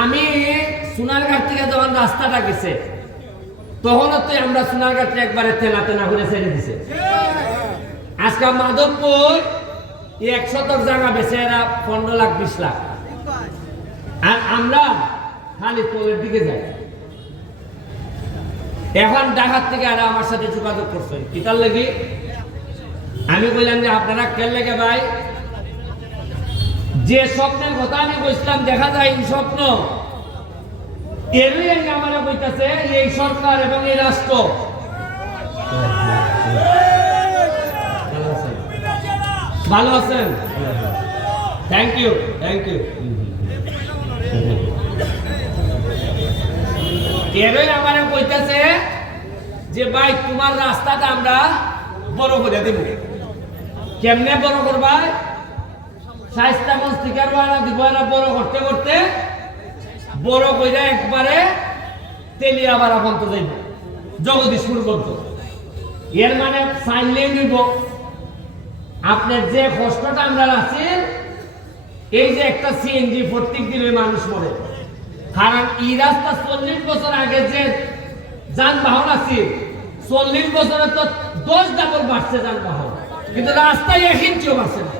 আমি সোনারঘাট থেকে যখন রাস্তাটা গেছে তখনও তো আমরা সোনারঘাটে একবারে তেনা তেনা করে ছেড়ে দিছে। আজকে মাধবপুর 1 শতক জায়গা বেচে এরা 15 লাখ 20 লাখ, আর আমরা খালি তোলের দিকে যাই। এখন ঢাকার থেকে আর আমার সাথে যোগাযোগ করছেন কিতার লাগি। আমি বললাম যে আপনারা কেন লেগে ভাই, যে স্বপ্নের কথা আমি বলছিলাম দেখা যায় এই স্বপ্ন এরই আমরা বলতেছে এই সরকার এবং এই রাষ্ট্র। ভালো আছেন? Thank you, thank you. এরই আমার কইতাছে যে ভাই তোমার রাস্তাটা আমরা বড় করে দেব। কেমনে বড় করবা? শায়েস্তা স্টিকার বানা দিব, না বড় করতে করতে বড় কইরা একবারে তেলিয়াবাড়া পর্যন্ত যাইব, জগদীশপুর পর্যন্ত। এর মানে সাইনলেই নিব আপনার যে কষ্টটা আমরা আছি। এই যে একটা সিএনজি প্রত্যেক দিনের মানুষ মরে, কারণ এই রাস্তা 40 বছর আগে যে যানবাহন আছে 40 বছরে তো 10 ডাবল বাড়ছে যানবাহন, কিন্তু রাস্তায় 1 ইঞ্চিও বাড়ছে না।